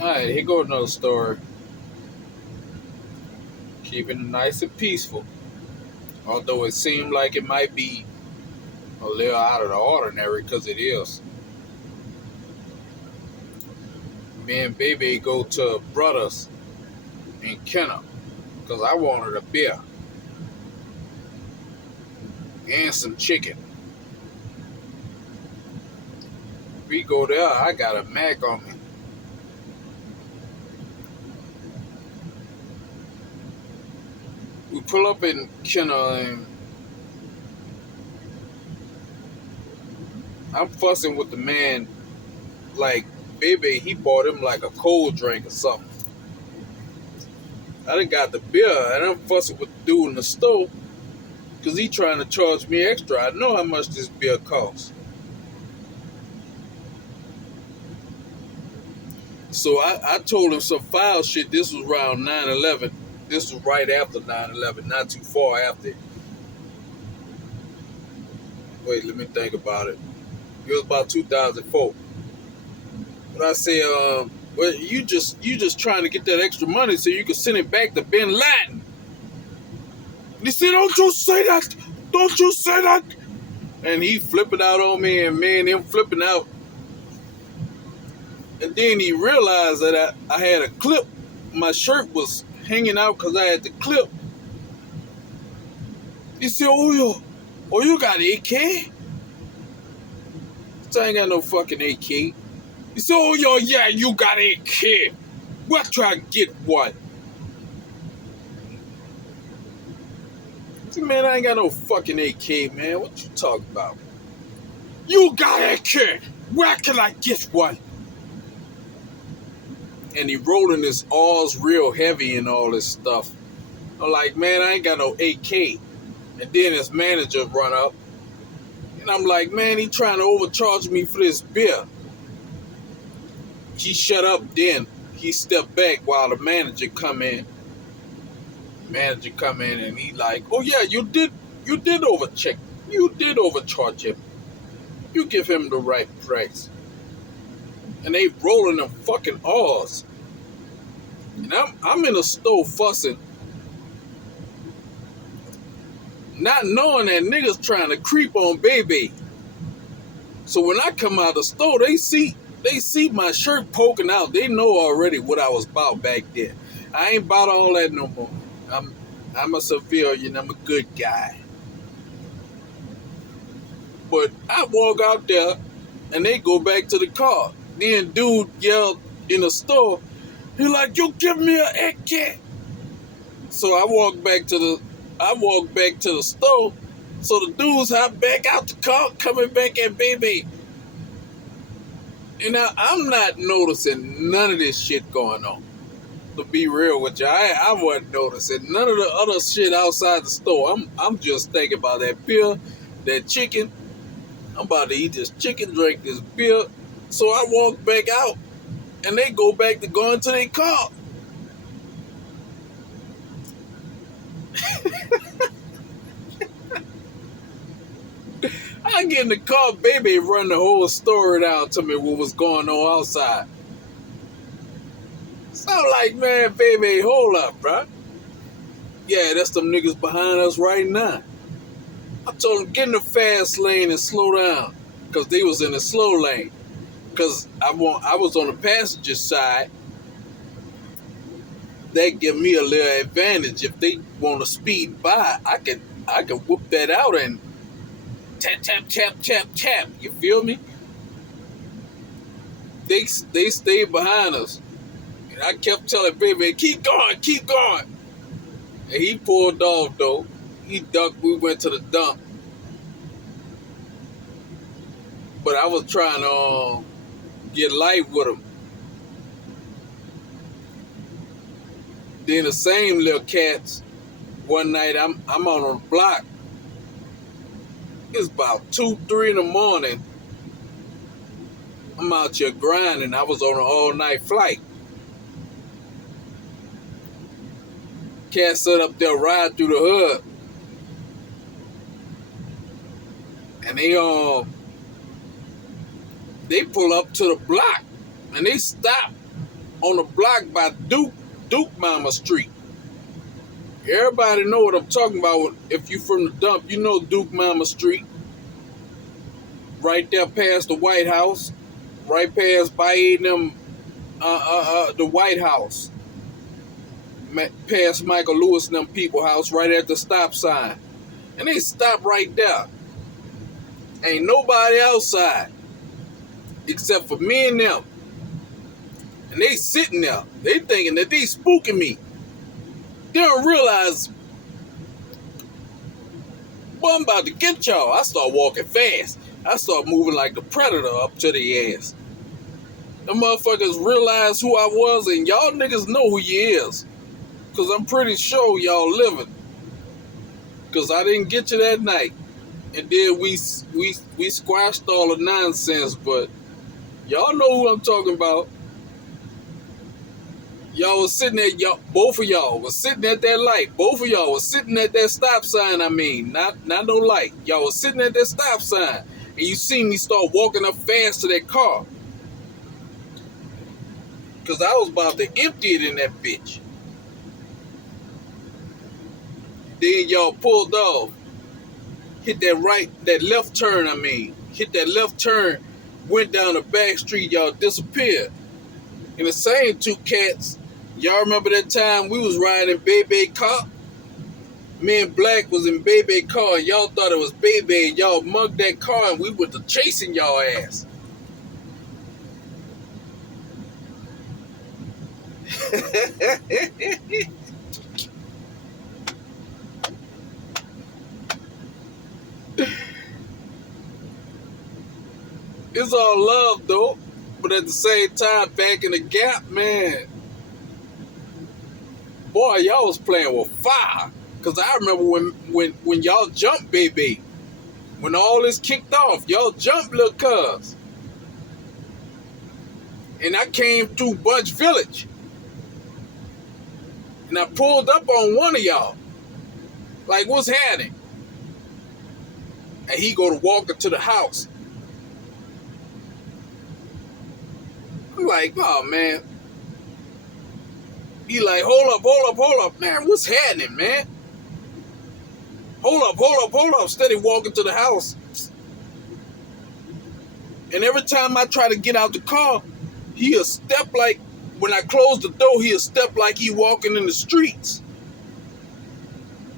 Alright, here goes another story. Keeping it nice and peaceful. Although it seemed like it might be a little out of the ordinary, because it is. Me and Baby go to Brothers in Kenner because I wanted a beer and some chicken. We go there, I got a Mac on me. We pull up in Kenner and I'm fussing with the man like Baby, he bought him like a cold drink or something. I done got the beer and I'm fussing with the dude in the store because he trying to charge me extra. I know how much this beer costs. So I told him some foul shit. This was around 9/11. This was right after 9/11, not too far after. Wait, let me think about it. It was about 2004. But I said, well, you just trying to get that extra money so you can send it back to Bin Laden. And he said, don't you say that! Don't you say that! And he flipping out on me, and me and him flipping out. And then he realized that I had a clip. My shirt was hanging out because I had the clip. He said, oh, you got AK? So I ain't got no fucking AK. He said, oh, yeah, you got AK. We'll try to get one. I said, man, I ain't got no fucking AK, man. What you talking about? You got AK. Where can I get one? And he rolling his R's real heavy and all this stuff. I'm like, man, I ain't got no AK. And then his manager run up. And I'm like, man, he trying to overcharge me for this beer. He shut up then. He stepped back while the manager come in. Manager come in and he like, oh yeah, you did overcheck. You did overcharge him. You give him the right price. And they rolling them fucking R's. And I'm in the store fussing, not knowing that niggas trying to creep on Baby. So when I come out of the store, they see my shirt poking out. They know already what I was about back then. I ain't about all that no more. I'm a civilian. I'm a good guy. But I walk out there, and they go back to the car. Then dude yelled in the store, he like, you give me an AK. So I walk back to the store. So the dudes hop back out the car, coming back at Baby. And now I'm not noticing none of this shit going on. To be real with you, I wasn't noticing none of the other shit outside the store. I'm just thinking about that beer, that chicken. I'm about to eat this chicken, drink this beer. So I walk back out, and they go back to going to their car. I get in the car, Baby run the whole story down to me what was going on outside. So I'm like, man, Baby, hold up, bro. Yeah, that's them niggas behind us right now. I told them, get in the fast lane and slow down. Because they was in the slow lane. Because I was on the passenger side. That give me a little advantage. If they want to speed by, I can whoop that out and tap, tap, tap, tap, tap. You feel me? They stayed behind us. And I kept telling Baby, keep going, keep going. And he pulled off, though. He ducked, we went to the dump. But I was trying to get light with him. Then the same little cats, one night I'm on a block. It's about 2, 3 in the morning. I'm out here grinding. I was on an all-night flight. Cats set up there, ride through the hood. And they pull up to the block. And they stop. on a block by Duke Mama Street. Everybody know what I'm talking about. If you from the dump, you know Duke Mama Street. Right there past the White House. Right past by them the White House. Past Michael Lewis and them people house right at the stop sign. And they stop right there. Ain't nobody outside. Except for me and them. And they sitting there. They thinking that they spooking me. They don't realize, boy, I'm about to get y'all. I start walking fast. I start moving like the Predator up to the ass. The motherfuckers realize who I was, and y'all niggas know who you is. Because I'm pretty sure y'all living. Because I didn't get you that night. And then we squashed all the nonsense, but y'all know who I'm talking about. Y'all was sitting there, both of y'all was sitting at that light. Both of y'all was sitting at that stop sign, not no light. Y'all was sitting at that stop sign. And you see me start walking up fast to that car. Because I was about to empty it in that bitch. Then y'all pulled off. Hit that left turn, Hit that left turn, went down the back street, y'all disappeared. And the same two cats, y'all remember that time we was riding Bebe car? Me and Black was in Bebe car, and y'all thought it was Bebe, and y'all mugged that car, and we went to chasing y'all ass. It's all love, though. But at the same time, back in the gap, man, boy, y'all was playing with fire. Because I remember when y'all jumped, baby. When all this kicked off, y'all jumped, little cuz. And I came through Bunch Village. And I pulled up on one of y'all. Like, what's happening? And he go to walk into the house. I'm like, oh, man. He like, hold up. Man, what's happening, man? Hold up. Steady walking to the house. And every time I try to get out the car, he'll step like, when I close the door, he'll step like he walking in the streets.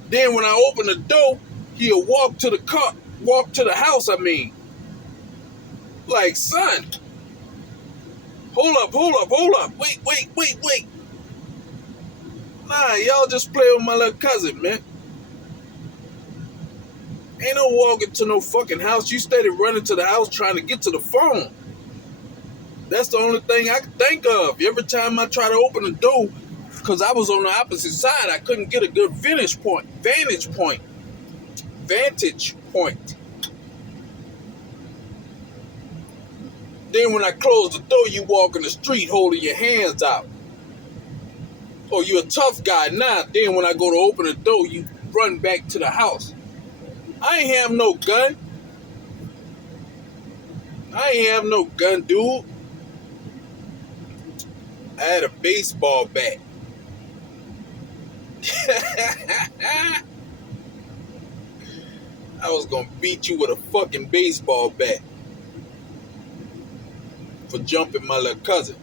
Then when I open the door, he'll walk to the house, Like, son, hold up. Wait. Nah, y'all just play with my little cousin, man. Ain't no walking to no fucking house. You steady running to the house trying to get to the phone. That's the only thing I can think of. Every time I try to open the door, because I was on the opposite side, I couldn't get a good vantage point. Then when I close the door, you walk in the street holding your hands out. Oh, you a tough guy now. Then when I go to open the door, you run back to the house. I ain't have no gun. Dude. I had a baseball bat. I was gonna beat you with a fucking baseball bat for jumping my little cousin.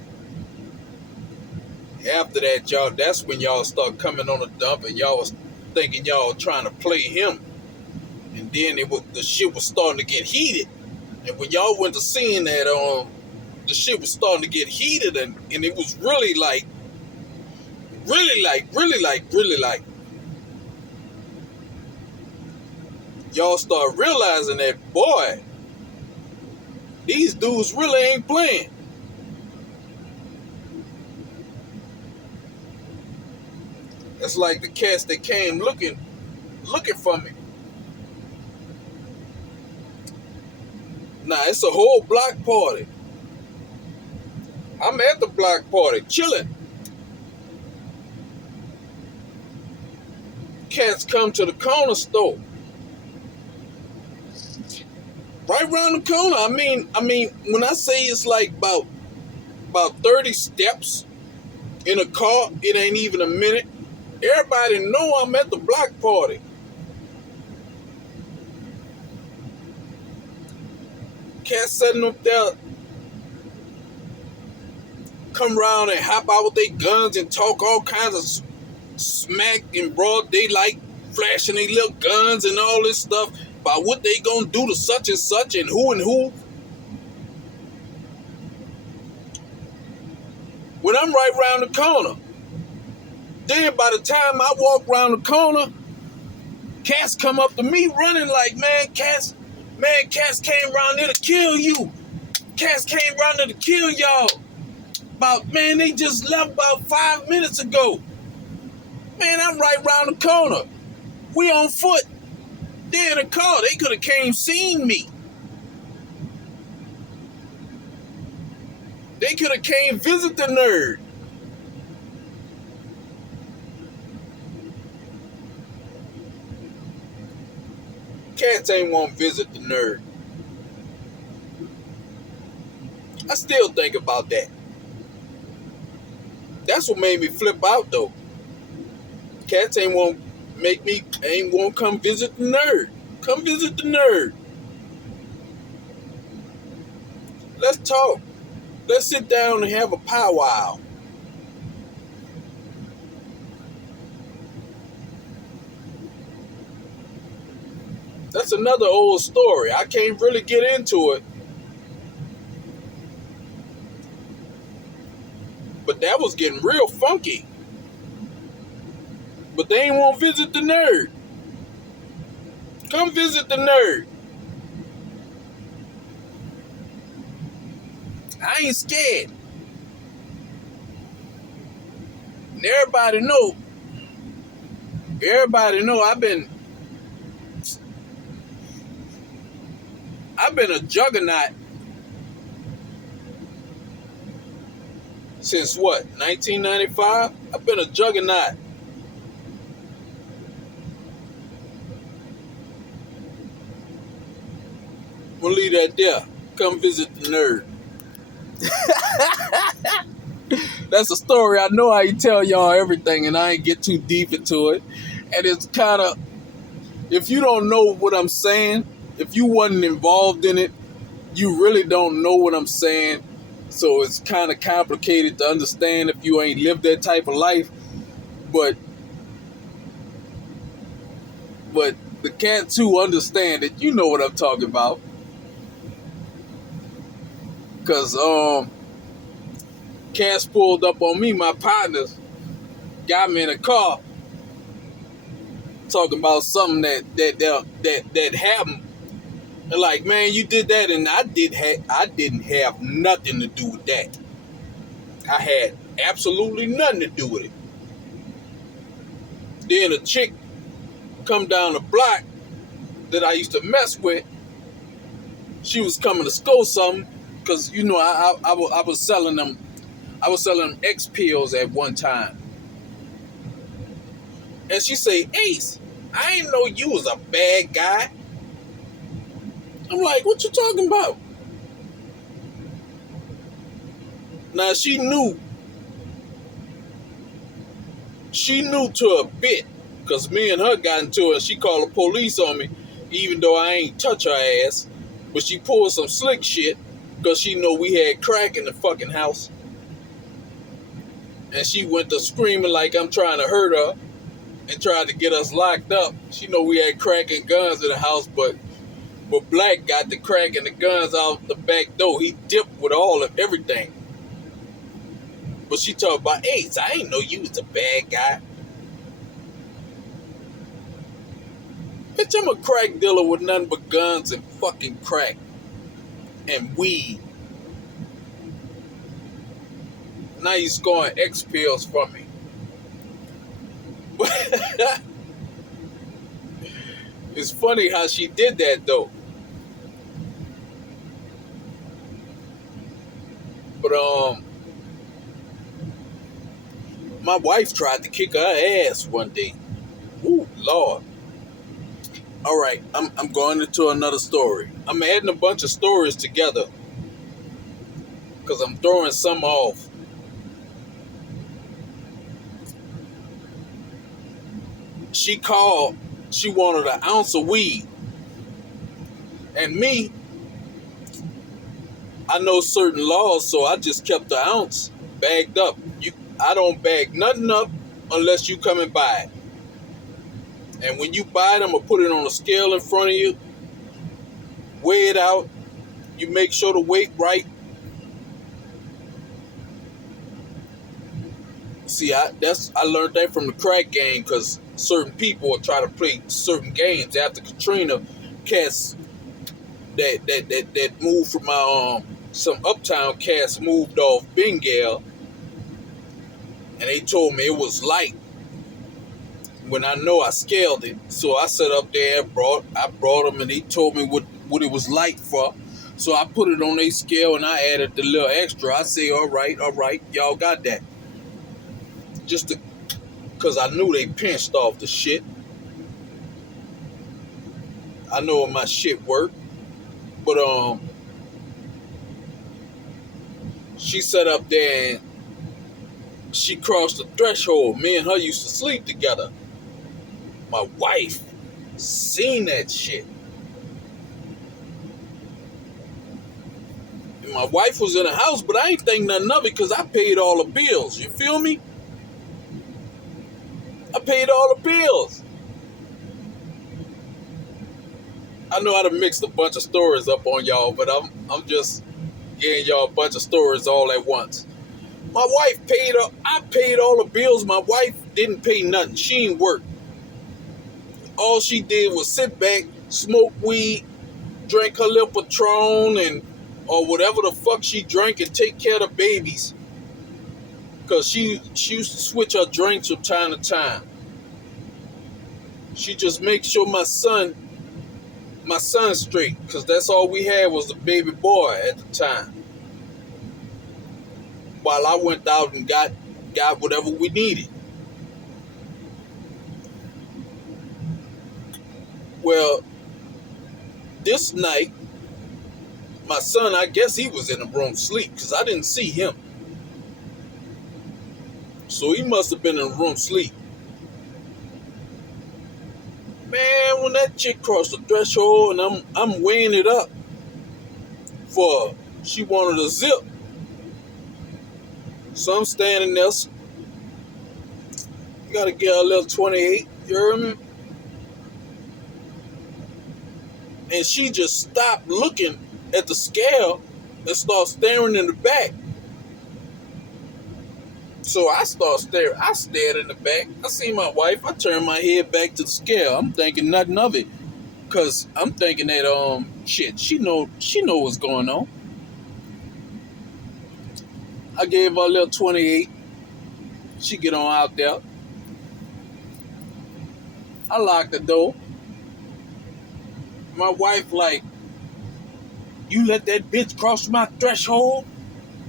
After that, y'all, that's when y'all start coming on the dump and y'all was thinking y'all trying to play him. And then the shit was starting to get heated. And when y'all went to seeing that, the shit was starting to get heated, and it was really like, y'all start realizing that, boy, these dudes really ain't playing. It's like the cats that came looking for me. Nah, it's a whole block party. I'm at the block party, chilling. Cats come to the corner store. Right around the corner. I mean, when I say it's like about 30 steps in a car. It ain't even a minute. Everybody know I'm at the block party. Cats sitting up there, come around and hop out with their guns and talk all kinds of smack in broad daylight, flashing their little guns and all this stuff about what they gonna do to such and who. When I'm right around the corner, then by the time I walk around the corner, cats come up to me running like, cats came around there to kill you. Cats came around there to kill y'all. They just left about 5 minutes ago. Man, I'm right around the corner. We on foot. They're in a car. They could have came seen me. They could have came visit the nerd. Cats ain't want to visit the nerd. I still think about that. That's what made me flip out though. Cats ain't want to come visit the nerd. Come visit the nerd. Let's talk. Let's sit down and have a powwow. That's another old story. I can't really get into it. But that was getting real funky. But they ain't want to visit the nerd. Come visit the nerd. I ain't scared. And everybody know I've been a juggernaut since what, 1995? I've been a juggernaut. We'll leave that there. Come visit the nerd. That's a story. I know I tell y'all everything and I ain't get too deep into it. And it's kind of, if you don't know what I'm saying, if you wasn't involved in it, you really don't know what I'm saying. So it's kind of complicated to understand if you ain't lived that type of life. But the cats who understand it, you know what I'm talking about. Because cats pulled up on me, my partners, got me in a car, talking about something that happened. They're like, man, you did that, and I didn't have nothing to do with that. I had absolutely nothing to do with it. Then a chick come down the block that I used to mess with. She was coming to score something because I was selling them. I was selling them X pills at one time, and she say, Ace, I didn't know you was a bad guy. I'm like, what you talking about? Now she knew to a bit, because me and her got into it. She called the police on me, even though I ain't touch her ass. But she pulled some slick shit, because she know we had crack in the fucking house. And she went to screaming like I'm trying to hurt her and tried to get us locked up. She know we had crack and guns in the house, but Black got the crack and the guns out the back door. He dipped with everything. But she talked about, Ace, I ain't know you was a bad guy. Bitch, I'm a crack dealer with nothing but guns and fucking crack and weed. Now you scoring X pills from me. It's funny how she did that though. But my wife tried to kick her ass one day. Ooh, Lord. All right, I'm going into another story. I'm adding a bunch of stories together because I'm throwing some off. She called, she wanted an ounce of weed. And me, I know certain laws, so I just kept the ounce bagged up. I don't bag nothing up unless you come and buy it. And when you buy it, I'm going to put it on a scale in front of you, weigh it out, you make sure the weight right. See, I learned that from the crack game, because certain people will try to play certain games. After Katrina, cats that moved from my some uptown cats moved off Bengal, and they told me it was light when I know I scaled it. So I sat up there, I brought them, and they told me what it was light for. So I put it on a scale and I added the little extra. I say, all right, y'all got that. Just because I knew they pinched off the shit. I know my shit worked. But she sat up there and she crossed the threshold. Me and her used to sleep together. My wife seen that shit. And my wife was in the house, but I ain't think nothing of it because I paid all the bills. You feel me? I paid all the bills. I know how to mix a bunch of stories up on y'all, but I'm just getting y'all a bunch of stories all at once. My wife paid up. I paid all the bills. My wife didn't pay nothing. She ain't work. All she did was sit back, smoke weed, drink her little Patron or whatever the fuck she drank, and take care of the babies. Cause she used to switch her drinks from time to time. She just make sure my son's straight, cause that's all we had was the baby boy at the time. While I went out and got whatever we needed. Well, this night, my son, I guess he was in the room sleep, because I didn't see him. So he must have been in the room sleep. Man, when that chick crossed the threshold and I'm weighing it up for, she wanted a zip. So I'm standing there, you gotta get a little 28, you heard me? And she just stopped looking at the scale and started staring in the back. So I started staring. I stared in the back. I see my wife. I turned my head back to the scale. I'm thinking nothing of it, cause I'm thinking that shit. She know what's going on. I gave her a little 28. She get on out there. I locked the door. My wife like, you let that bitch cross my threshold?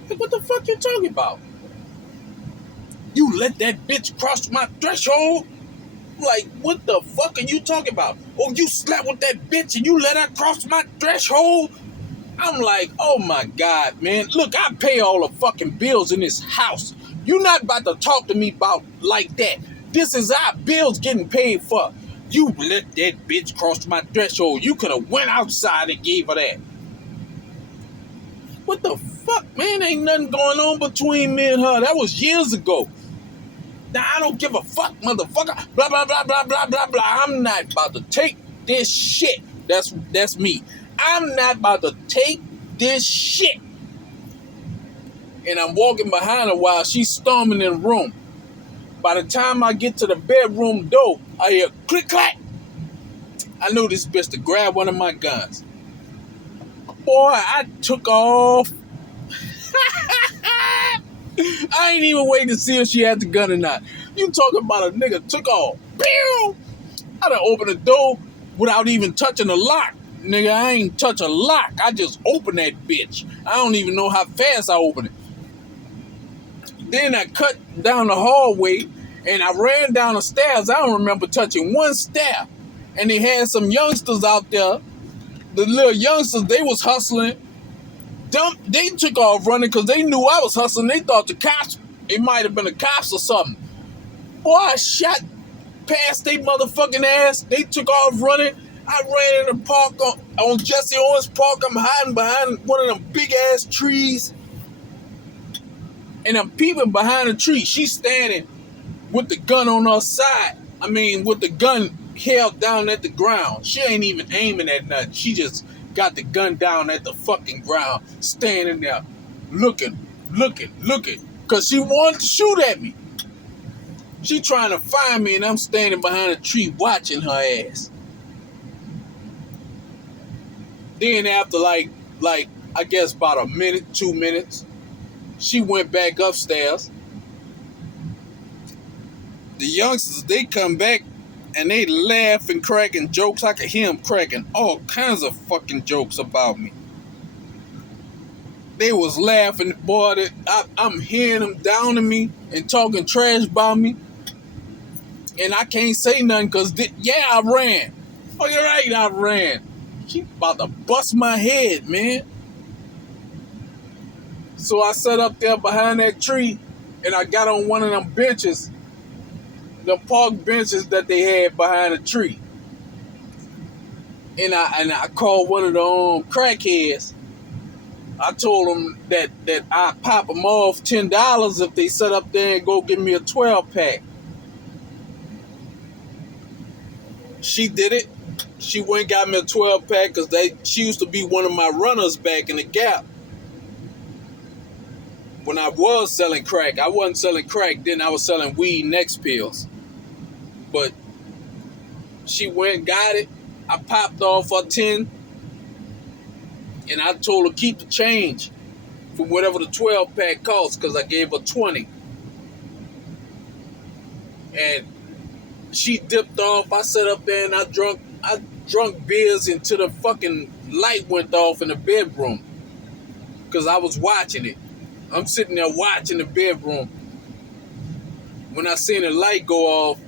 Like, what the fuck you talking about? You let that bitch cross my threshold? Like, what the fuck are you talking about? Oh, you slept with that bitch and you let her cross my threshold? I'm like, oh my God, man. Look, I pay all the fucking bills in this house. You not about to talk to me about like that. This is our bills getting paid for. You let that bitch cross my threshold. You could have went outside and gave her that. What the fuck, man? Ain't nothing going on between me and her. That was years ago. Now, I don't give a fuck, motherfucker. Blah, blah, blah, blah, blah, blah, blah. I'm not about to take this shit. That's me. I'm not about to take this shit. And I'm walking behind her while she's storming in the room. By the time I get to the bedroom door, I hear click, clack. I knew this bitch to grab one of my guns. Boy, I took off. I ain't even waiting to see if she had the gun or not. You talking about a nigga took off. Pew! I done opened the door without even touching the lock. Nigga, I ain't touch a lock. I just opened that bitch. I don't even know how fast I opened it. Then I cut down the hallway and I ran down the stairs. I don't remember touching one stair. And they had some youngsters out there. The little youngsters, they was hustling. They took off running because they knew I was hustling. They thought the cops, it might have been the cops or something. Boy, I past they motherfucking ass. They took off running. I ran in the park on Jesse Owens Park. I'm hiding behind one of them big ass trees. And I'm peeping behind a tree. She's standing with the gun on her side. I mean, with the gun held down at the ground. She ain't even aiming at nothing. She just got the gun down at the fucking ground, standing there, looking. Because she wanted to shoot at me. She trying to find me, and I'm standing behind a tree watching her ass. Then after like I guess about a minute, 2 minutes, she went back upstairs. The youngsters, they come back and they laugh and cracking jokes. I could hear them cracking all kinds of fucking jokes about me. They was laughing, boy. I'm hearing them down to me and talking trash about me. And I can't say nothing because, I ran. Fucking right, I ran. She about to bust my head, man. So I sat up there behind that tree and I got on one of them benches, the park benches that they had behind the tree. And I called one of the crackheads. I told them that I pop them off $10 if they sit up there and go give me a 12-pack. She did it. She went and got me a 12-pack because she used to be one of my runners back in the Gap. When I was selling crack, I wasn't selling crack then. I was selling weed next pills. But she went and got it. I popped off her 10. And I told her keep the change from whatever the 12-pack cost because I gave her 20. And she dipped off. I sat up there and I drunk beers until the fucking light went off in the bedroom because I was watching it. I'm sitting there watching the bedroom. When I seen the light go off,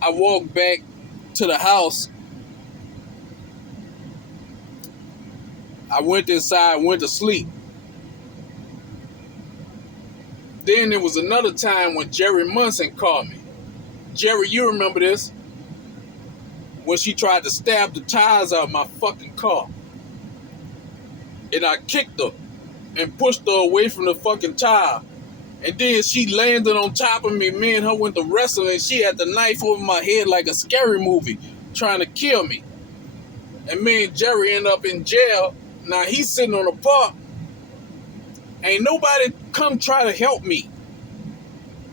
I walked back to the house. I went inside, went to sleep. Then there was another time when Jerry Munson called me. Jerry, you remember this? When she tried to stab the tires out of my fucking car. And I kicked her and pushed her away from the fucking tire. And then she landed on top of me. Me and her went to wrestling. She had the knife over my head like a scary movie, trying to kill me. And me and Jerry end up in jail. Now he's sitting on the park. Ain't nobody come try to help me.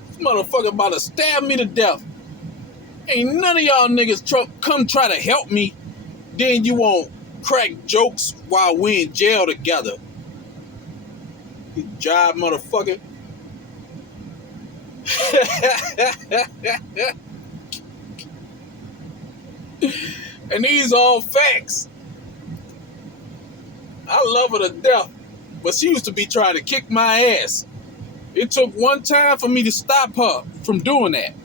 This motherfucker about to stab me to death. Ain't none of y'all niggas come try to help me. Then you won't crack jokes while we in jail together. You jive motherfucker. And these all facts. I love her to death, but she used to be trying to kick my ass. It took one time for me to stop her from doing that.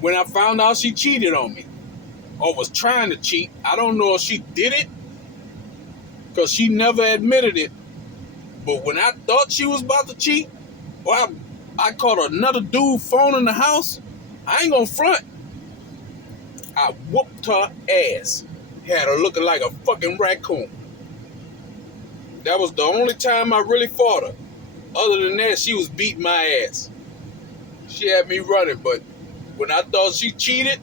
When I found out she cheated on me, or was trying to cheat, I don't know if she did it, because she never admitted it. But when I thought she was about to cheat, or I caught another dude phone in the house, I ain't gonna front. I whooped her ass. Had her looking like a fucking raccoon. That was the only time I really fought her. Other than that, she was beating my ass. She had me running, but when I thought she cheated,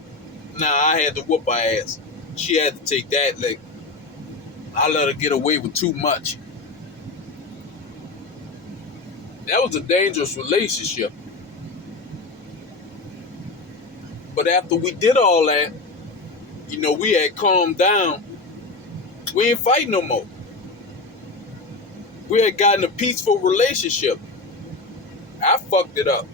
I had to whoop her ass. She had to take that lick. I let her get away with too much. That was a dangerous relationship. But after we did all that, we had calmed down. We ain't fighting no more. We had gotten a peaceful relationship. I fucked it up.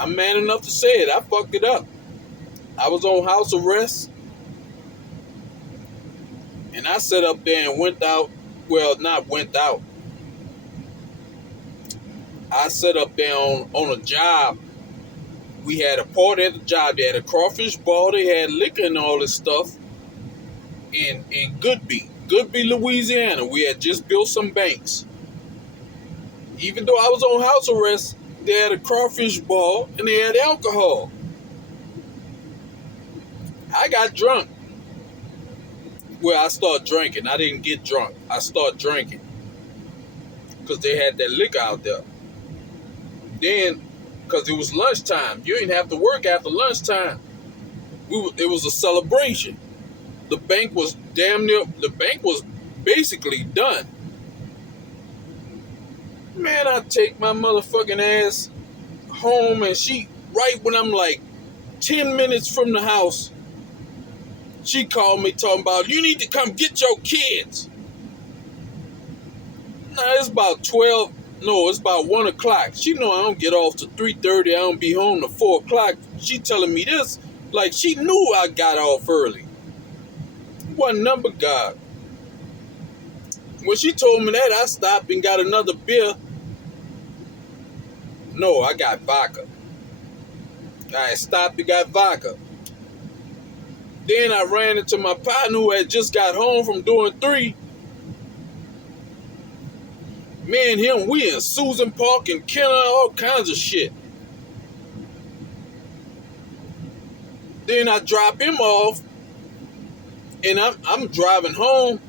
I'm man enough to say it. I fucked it up. I was on house arrest. And I sat up there and went out. Well, not went out. I sat up there on a job. We had a party at the job. They had a crawfish ball. They had liquor and all this stuff in Goodby, Louisiana. We had just built some banks. Even though I was on house arrest, they had a crawfish ball and they had alcohol. I got drunk. Well, I started drinking. I didn't get drunk. I started drinking because they had that liquor out there. Then, because it was lunchtime, you didn't have to work after lunchtime. It was a celebration. The bank was the bank was basically done. Man, I take my motherfucking ass home, and right when I'm like 10 minutes from the house, she called me talking about, you need to come get your kids. Nah, it's about 12. No, it's about 1 o'clock. She know I don't get off to 3:30. I don't be home to 4 o'clock. She telling me this like she knew I got off early. What number God? When she told me that, I stopped and got another beer. No, I got vodka. I stopped and got vodka. Then I ran into my partner who had just got home from doing 3. Me and him, we in Susan Park and Kenner, all kinds of shit. Then I drop him off, and I'm driving home.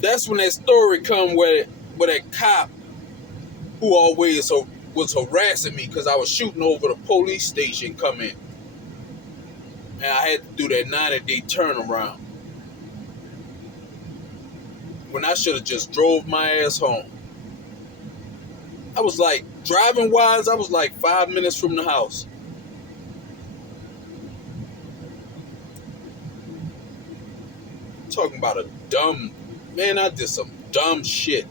That's when that story come where that cop who always was harassing me because I was shooting over the police station come in. And I had to do that 90-day turnaround. When I should have just drove my ass home. I was like, driving wise, I was like 5 minutes from the house. Talking about man, I did some dumb shit.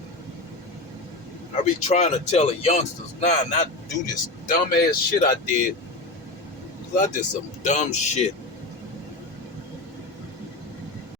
I be trying to tell the youngsters, nah, not do this dumb ass shit I did. Cause I did some dumb shit.